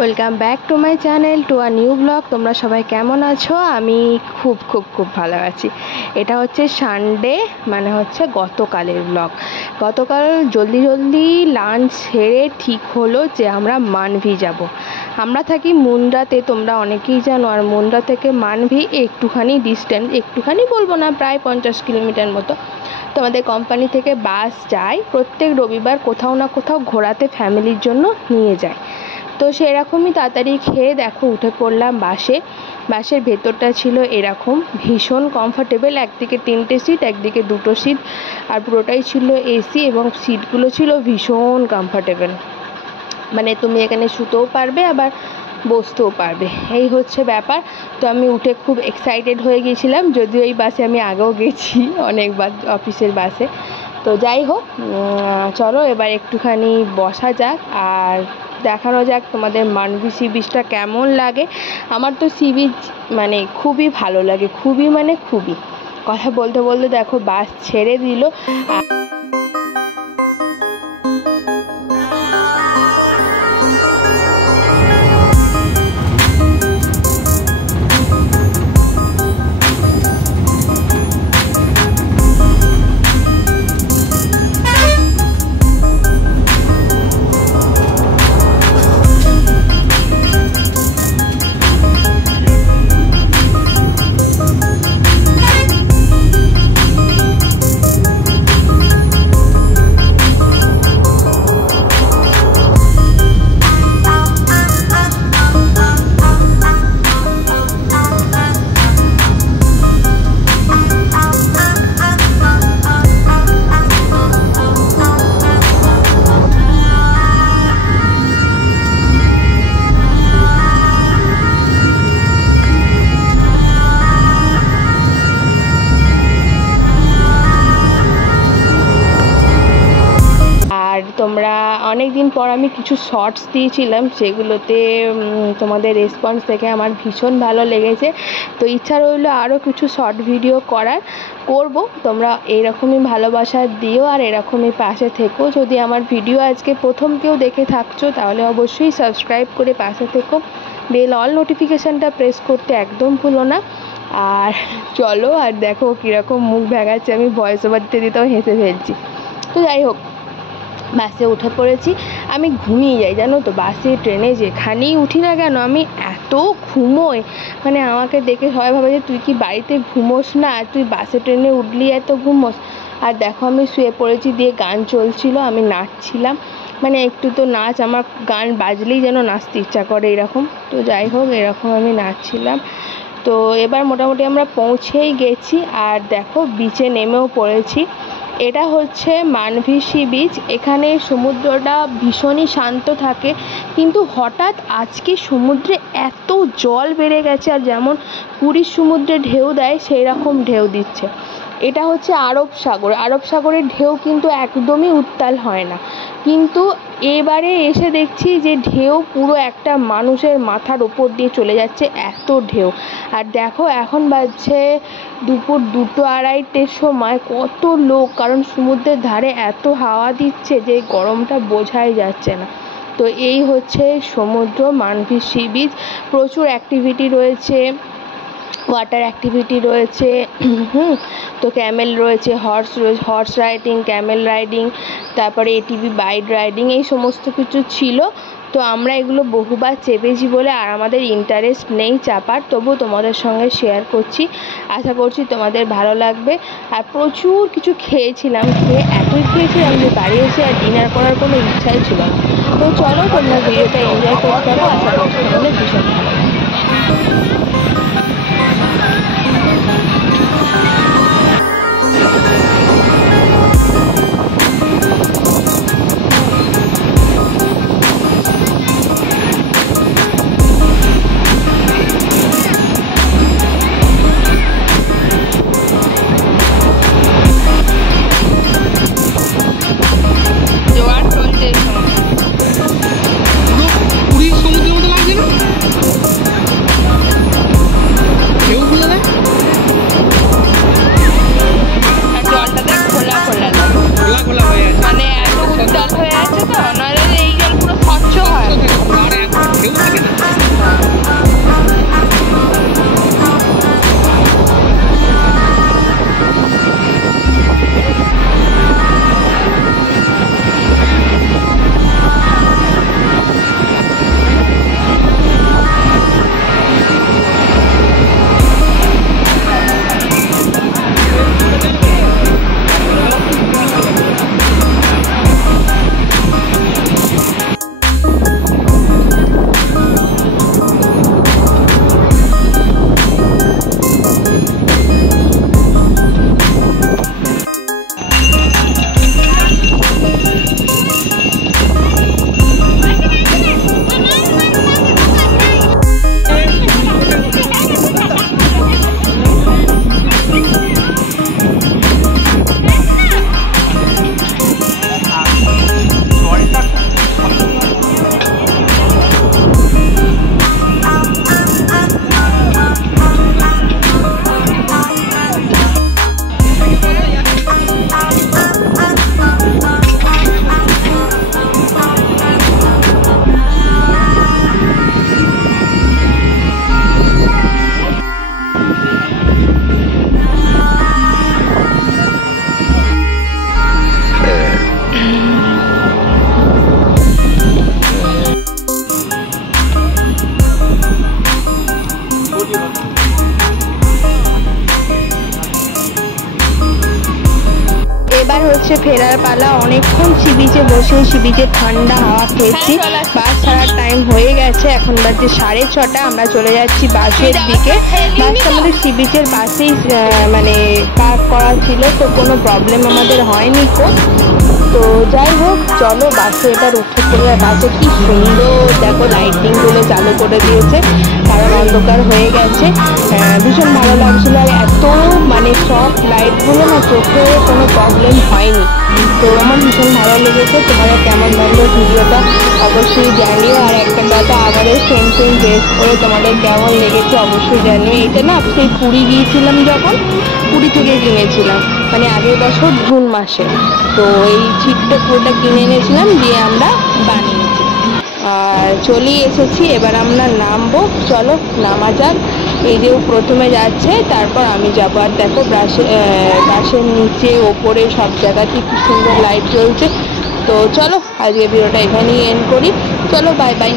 Welcome back to my channel to a new blog. তোমরা সবাই কেমন আছো? আমি খুব খুব খুব ভালো আছি। এটা হচ্ছে সানডে, মানে হচ্ছে গতকালের ব্লগ। গতকাল জলদি লাঞ্চ সেরে ঠিক হলো যে আমরা মানভি যাব। আমরা থাকি মুন্দ্রাতে, তোমরা অনেকেই জানো। আর মুন্দ্রা থেকে মানভি একটুখানি ডিস্টেন্স, একটুখানি বলবো না, প্রায় 50 কিলোমিটার মতো। তো আমাদের কোম্পানি থেকে বাস যায় প্রত্যেক রবিবার, কোথাও না কোথাও ঘোরাতে ফ্যামিলির জন্য নিয়ে যায়। তো সেরকমই তাড়াতাড়ি খেয়ে দেখো উঠে পড়লাম বাসে। বাসের ভেতরটা ছিল এরকম, ভীষণ কমফোর্টেবল। একদিকে 3টে সিট, একদিকে 2টো সিট, আর পুরোটাই ছিল এসি এবং সিটগুলো ছিল ভীষণ কমফোর্টেবল। মানে তুমি এখানে শুতেও পারবে আবার বসতেও পারবে, এই হচ্ছে ব্যাপার। তো আমি উঠে খুব এক্সাইটেড হয়ে গিয়েছিলাম, যদিও এই বাসে আমি আগেও গেছি অনেকবার অফিসের বাসে। তো যাই হোক, চলো এবার একটুখানি বসা যাক আর দেখানো যাক তোমাদের মানভি সি বিচটা কেমন লাগে। আমার তো সি বিচ মানে খুবই ভালো লাগে, খুবই মানে খুবই। কথা বলতে বলতে দেখো বাস ছেড়ে দিল। তোমরা অনেক দিন পর আমি কিছু শর্টস দিয়েছিলাম, সেগুলোতে তোমাদের রেসপন্স দেখে আমার ভীষণ ভালো লেগেছে। তো ইচ্ছা রইল আরও কিছু শর্ট ভিডিও করব। তোমরা এইরকমই ভালোবাসা দিও আর এরকমই পাশে থেকো। যদি আমার ভিডিও আজকে প্রথম কেউ দেখে থাকছো তাহলে অবশ্যই সাবস্ক্রাইব করে পাশে থেকো। বেল অল নোটিফিকেশানটা প্রেস করতে একদম ভুলো না। আর চলো, আর দেখো কীরকম মুখ ভেঙাচ্ছে, আমি ভয়েস ওভার দিতেও হেসে ফেলছি। তো যাই হোক, বাসে উঠে পড়েছি। আমি ঘুমিয়ে যাই জানো তো, বাসে ট্রেনে যেখানেই উঠি না কেন আমি এত ঘুমোই, মানে আমাকে দেখে সবাই ভাবে যে তুই কি বাড়িতে ঘুমোস না, তুই বাসে ট্রেনে উঠলি এত ঘুমোস। আর দেখো আমি শুয়ে পড়েছি, দিয়ে গান চলছিল, আমি নাচছিলাম। মানে একটু তো নাচ, আমার গান বাজলেই যেন নাচতে ইচ্ছা করে এরকম। তো যাই হোক, এরকম আমি নাচছিলাম। তো এবার মোটামুটি আমরা পৌঁছেই গেছি, আর দেখো বিচে নেমেও পড়েছি। এটা হচ্ছে মানভি সি বিচ। এখানে সমুদ্রটা ভীষণই শান্ত থাকে, কিন্তু হঠাৎ আজকে সমুদ্রে এত জল বেড়ে গেছে, আর যেমন পুরীর সমুদ্রে ঢেউ দেয় সেই রকম ঢেউ দিচ্ছে। এটা হচ্ছে আরব সাগরের ঢেউ কিন্তু একদমই উত্তাল হয় না, কিন্তু এবারে এসে দেখছি যে ঢেউ পুরো একটা মানুষের মাথার ওপর দিয়ে চলে যাচ্ছে, এত ঢেউ। আর দেখো এখন বাজছে দুপুর 2-2:30 সময়, কত লোক, কারণ সমুদ্রের ধারে এত হাওয়া দিচ্ছে যে গরমটা বোঝাই যাচ্ছে না। তো এই হচ্ছে সমুদ্র মানভি সি বিচ। প্রচুর অ্যাক্টিভিটি রয়েছে, ওয়াটার অ্যাক্টিভিটি রয়েছে, তো ক্যামেল রয়েছে, হর্স রাইডিং, ক্যামেল রাইডিং, তারপরে এটিভি বাইক রাইডিং, এই সমস্ত কিছু ছিল। তো আমরা এগুলো বহুবার চেপেছি বলে আর আমাদের ইন্টারেস্ট নেই চাপার, তবু তোমাদের সঙ্গে শেয়ার করছি। আশা করছি তোমাদের ভালো লাগবে। আর প্রচুর কিছু খেয়েছিলাম, এতই খেয়েছিলাম যে বাড়ি এসে আর ডিনার করার কোনো ইচ্ছাই ছিল না। তো চলো তোমরা ভিডিওটা এনজয় করতে পারো, আশা করছি তোমাদের ভীষণ ভালো লাগবে। পুরীর সমুদ্রের মতো লাগছে না? ঢেউ গুলো দেখ। বাসে ফেরার পালা। অনেকক্ষণ সি বিচে বসে সি বিচে ঠান্ডা হাওয়া খেয়েছি। বাস ছাড়ার টাইম হয়ে গেছে, এখন বাজে 6:30। আমরা চলে যাচ্ছি বাসের দিকে। বাসটা আমাদের সি বিচের পাশেই মানে পার্ক করা ছিল, তো কোনো প্রবলেম আমাদের হয়নি কো। তো যাই হোক, চলো বাসে এবার উঠে পড়ে। বাসে কি সুন্দর দেখো, লাইটিংগুলো চালু করে দিয়েছে, কারণ অন্ধকার হয়ে গেছে। ভীষণ ভালো লাগছিল, আর এত মানে সব লাইটগুলো না, চোখে কোনো প্রবলেম হয়নি। তো আমার ভীষণ ভালো লেগেছে। তোমাদের কেমন লাগলো ভিডিওটা অবশ্যই জানিও। আর একটা কথা, আমাদের সেম সেম ড্রেস করে তোমাদের কেমন লেগেছে অবশ্যই জানিও। এইটা না সেই পুরী গিয়েছিলাম যখন, পুরী থেকে কিনেছিলাম, মানে আগের বছর জুন মাসে। তো এই ছিটটা পুরোটা কিনে এনেছিলাম, দিয়ে আমরা বানিয়েছি। আর চলেই এসেছি, এবার আমরা নামবো। চলো নামা যাক। এই যে প্রথমে যাচ্ছে, তারপর আমি যাবো। আর দেখো বাসের নিচে ওপরে সব জায়গাতেই কি সুন্দর লাইট জ্বলছে। তো চলো আজকে ভিডিওটা এখানেই এন্ড করি। চলো বাই বাই।